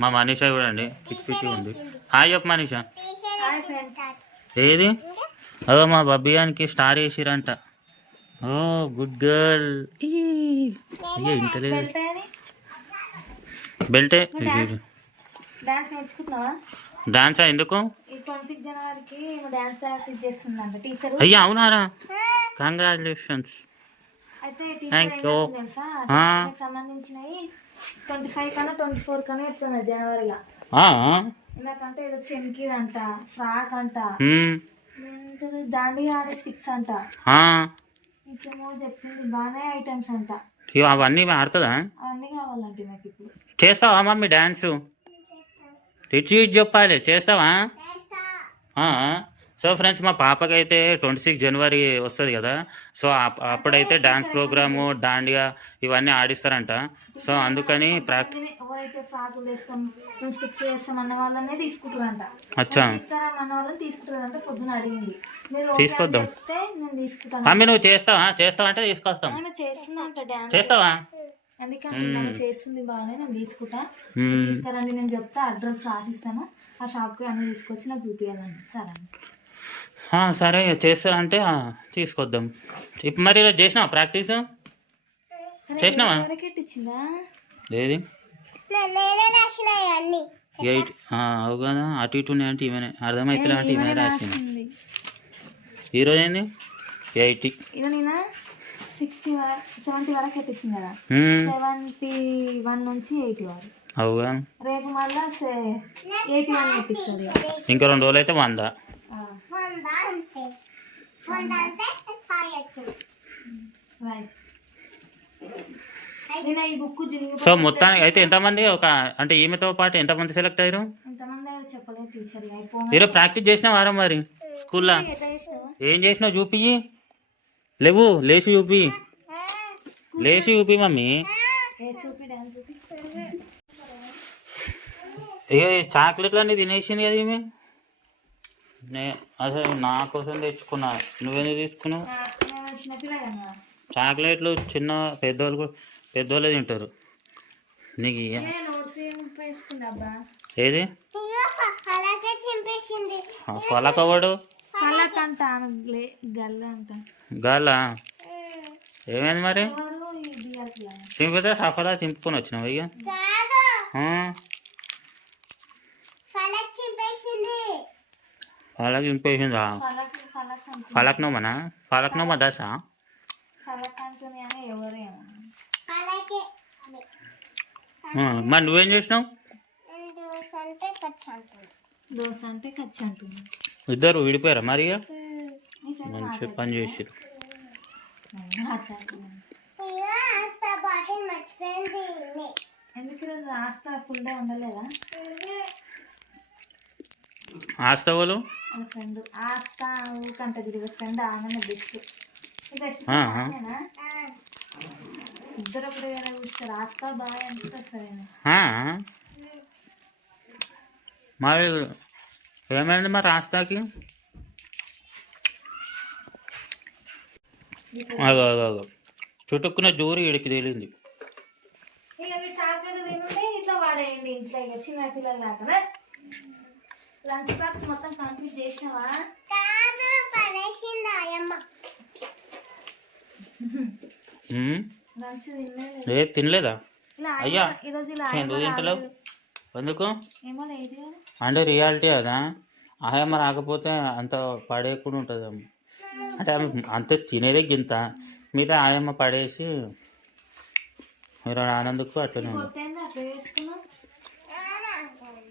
మా మనీషా చూడండి పిచ్చి పిచ్చి ఉంది. హాయ్ చెప్పు మనీషా. ఏది? అదో మా బబ్బియానికి స్టార్ వేసిరంట. ఓ గుడ్ గర్ల్. అయ్యో ఇంటలేదు బెల్ట్ డాన్స్ ఎందుకు? అయ్యా అవునారా? కంగ్రాచులేషన్స్ ఆ. దానికి సంబంధించినవి ట్వంటీ ఫైవ్ కన్నా ట్వంటీ ఫోర్ కన్నా చెప్తుంది జనవరిలో. నాకంటే ఏదో చెంకిదంట ఫ్రాక్ అంట దాండిగా ఆడే స్టిక్స్ అంట. ఇంకేమో చెప్పింది బాగానే ఐటమ్స్ అంట. అవన్నీ ఆడుతుందా? అవన్నీ కావాలంటే నాకు ఇప్పుడు. చేస్తావా మమ్మీ డాన్స్? రిచ్ రిచ్ చెప్పాలి చేస్తావా? సో ఫ్రెండ్స్ మా పాపకైతే ట్వంటీ సిక్స్ జనవరి వస్తుంది కదా. సో అప్- అప్పుడైతే డాన్స్ ప్రోగ్రాము దాండియా ఇవన్నీ ఆడిస్తారంట. సో అందుకని ప్రాక్టీస్ అచ్చా. తీసుకొద్దాం. మమ్మీ నువ్వు చేస్తావా? చేస్తావా అంటే తీసుకొస్తాం. చేస్తావా? అందుకని ఆమె చేస్తుంది బాగానే నేను తీసుకుంటా. మ్మ్. తీసుకురండి నేను చెప్తా అడ్రస్ రాసిస్తాను. ఆ షాప్కి అన్ని తీసుకొచ్చి నాకు చూపించాలండి సరే సరే చేస్తారంటే ఆ, తీసుకొద్దాం. ఇప్పుడు మరి ఈరోజు చేసినావా ప్రాక్టీస్? చేసినావా? ఏది? ఎయిట్ అవు కదా అటు ఇటు ఉన్నాయి అంటే ఈమెనే అర్థమవుతుంది అంటే ఈమెనే రాసింది. ఈరోజు ఏంది? ఎయిటీ. అవుగా రేపు మళ్ళా ఇంకా రెండు రోజులు అయితే వంద రైట్ నేను ఈ బుక్ జినిగి సో మొత్తానికి అయితే ఎంతమంది ఒక అంటే ఈమెతో పాటు ఎంతమంది సెలెక్ట్ అయ్యారు? ఈరోజు ప్రాక్టీస్ చేసిన వారం మరి? స్కూల్లో? ఏం చేసినావు? చూపి? లేవు లేచి చూపి. లేచి చూపి మమ్మీ. చాక్లెట్లు అన్నీ తినేసింది కదా ఈమె? నే అసలు నా కోసం తెచ్చుకున్నా. నువ్వేందుకు తీసుకున్నావు? చాక్లెట్లు చిన్న పెద్దోళ్ళు కూడా పెద్దోళ్ళే తింటారు. నీకు ఏది? పలకవాడు గాలా ఏమైంది మరి? ఎవరు ఈ బిఆర్పి చింపితే సఫలా చింపుకొని వచ్చినావు ఇక. ఫలక్నోమా దశ ఫలక్ అంటుంది అని ఎవరేమో ఆ, మరి నువ్వేం చేసినావు? దోశ అంటే ఖర్చు అంటుంది ఇద్దరు విడిపోయారా మరి మంచి పని చేసిరు ఎందుకు ఆస్తా ఫుల్ డే ఉండలేదా? ఆస్తవులు వాళ్ళ? ఫ్రెండ్. ఆస్తా ఊకంట తిరిగే ఫ్రెండ్ ఆమె బెస్ట్. ఇద్దరు ఒకటి కూర్చోరు ఆస్తా బాగా? మరి ఏమైంది మరి ఆస్తాకి? అదో అదో అదో. చుట్టుకున్న జోరు ఇడికి తేలింది. ఇట్లా వాడేయండి ఇంట్లో చిన్న పిల్లలు లంచ్ బాక్స్ మొత్తం కంప్లీట్ చేసినావా? ఉమ్? లంచ్ తినలేదు. ఏ తినలేదా? అయ్యా. ఆయన- ఈరోజు ఇలా ఎందుకు తింటలేవు. ఎందుకు? ఏమో లేదు కదా. అంటే రియాలిటీ అదా? ఆయమ్మ రాకపోతే అంత పడేయకుండా ఉంటుంది అమ్మ అంటే ఆమె అంత తినేదే గింత. మీద ఆయమ్మ పడేసి మీరు ఆనందకు అట్లనే ఉంది కొత్త ఏంది అట్లా చేసుకున్నావు వాడు మరి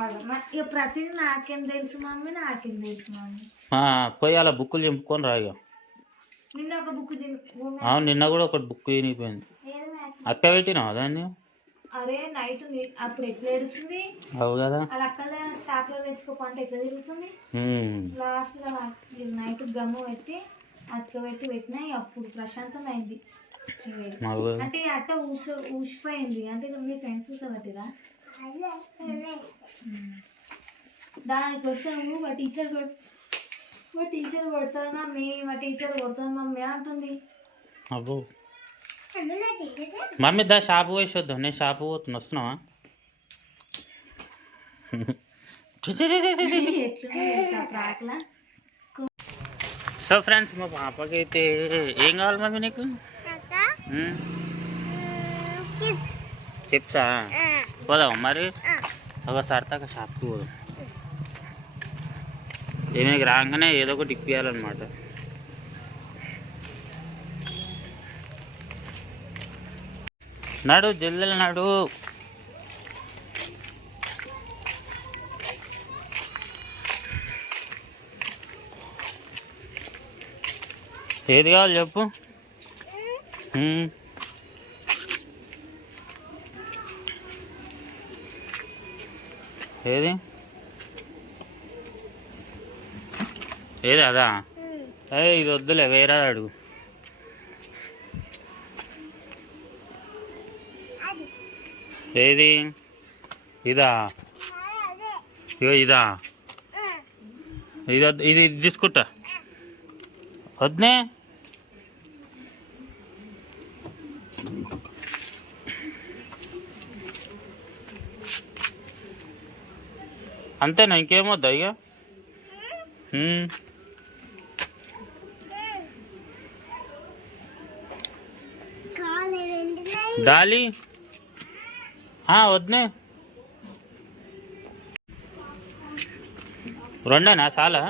ఇక ప్రతిదీ నాకేం తెలుసు మమ్మీ నాకేం తెలుసు మమ్మీ. పోయి అలా బుక్కులు చింపుకొని రాగా నిన్న ఒక బుక్ అవును నిన్న కూడా ఒక బుక్ మ్యాథ్స్ అక్క పెట్టినావు దాన్ని? అరే నైట్ అప్పుడు ఎట్లా ఏడుస్తుంది? అవు కదా. వాళ్ళ అక్కల స్టాప్లో తెచ్చుకోపంటే ఎట్లా తిరుగుతుంది. లాస్ట్ నైట్ గమ్ము పెట్టి అట్లా పెట్టి పెట్టినా అప్పుడు ప్రశాంతం అయింది అంటే అట్ట ఊస ఊసిపోయింది. అంటే మీ ఫ్రెండ్స్ ఊసబట్టిరా దానికోసం మా టీచర్ కొట్ మా టీచర్ కొడుతుంది మమ్మీ మా టీచర్ కొడుతుంది మమ్మీ అంటుంది అబ్బో మమ్మీ దా షాపు పోసి వద్దాం నేను షాపు పోతున్నా వస్తున్నావా చి, చి, చి, చి, చి, చి. ఎట్లుంది తెలుసా ఫ్రాక్లా సో ఫ్రెండ్స్ మా పాపకైతే ఏం కావాలి మమ్మీ నీకు ఉమ్, చిప్సా పోదాం మరి? ఒక సరదాగా షాప్కి పోదాం. ఈమెకి రాగానే ఏదో ఒకటి ఇప్పియాలన్నమాట. నడు జల్దీ నడు. ఏది కావాలి చెప్పు? ఏది? ఏది అదా? ఏ ఇది వద్దులే వేరే అడుగు. ఏది? ఇదా? ఇగో ఇదా? ఇది వద్దు- ఇది ఇది తీసుకుంటా. వద్నే అంతేనా? ఇంకేమొద్దా ఇక ఉమ్. వద్దునే. రెండేనా? చాలా?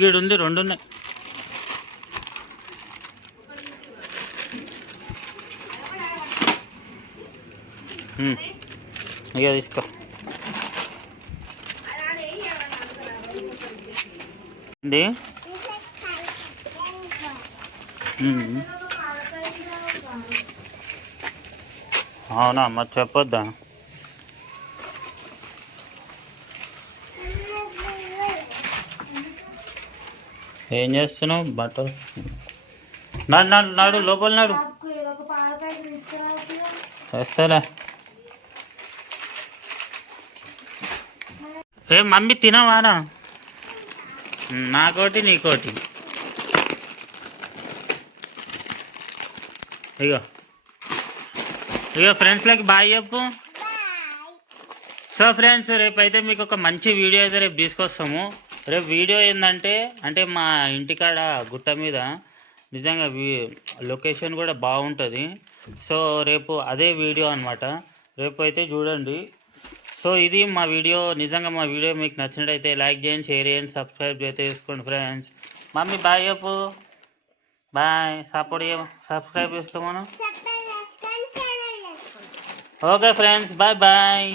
గీడు ఉంది రెండు ఉన్నాయి ఇక తీసుకో. ఉమ్. అవునా మరి చెప్పొద్దా? ఏం చేస్తున్నావు? బట్టలు నాడు నాడు నాడు లోపల నాడు. వస్తారా ఏ మమ్మీ తినవారా నాకోటి నీకోటి. ఇగో. ఇగో ఫ్రెండ్స్లకి బాయ్ చెప్పు. సో ఫ్రెండ్స్ రేపైతే మీకు ఒక మంచి వీడియో అయితే రేపు తీసుకొస్తాము. రేపు వీడియో ఏంటంటే అంటే మా ఇంటికాడ గుట్ట మీద నిజంగా లొకేషన్ కూడా బాగుంటుంది. సో రేపు అదే వీడియో అనమాట రేపు అయితే చూడండి. సో ఇది మా వీడియో. నిజంగా మా వీడియో మీకు నచ్చినట్టయితే లైక్ చేయండి షేర్ చేయండి సబ్స్క్రైబ్ అయితే చేసుకోండి ఫ్రెండ్స్. మమ్మీ బాయ్ చెప్పు. బాయ్. సపోర్ట్ చేయ subscribe చేసుకోమను. Okay friends bye bye.